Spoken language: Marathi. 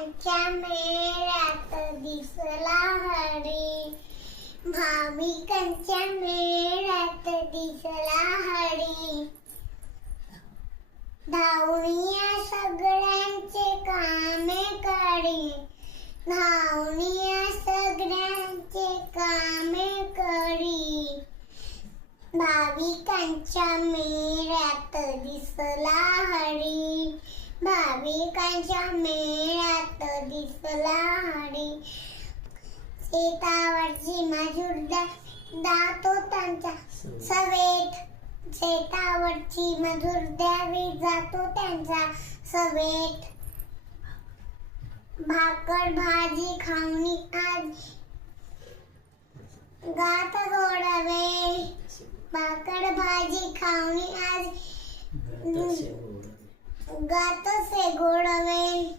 भाविकांच्या मेळ्यात दिसला हरी, भाविकांच्या मेळ्यात दिसला हरी. धावणीया सगळ्यांचे कामे करी, धावणीया सगळ्यांचे कामे करी. भाविकांच्या मेळ्यात दिसला हरी, भाविकांच्या मेळ्यात दिसला हरी. शेतावरची मजूर जातो त्यांच्या सवेत, शेतावरची मजूर द्यावी जातो त्यांच्या सवेत. भाकर भाजी खाऊनी आज गात गोडवे, भाकर भाजी खाऊनी आज गात से गोडवे.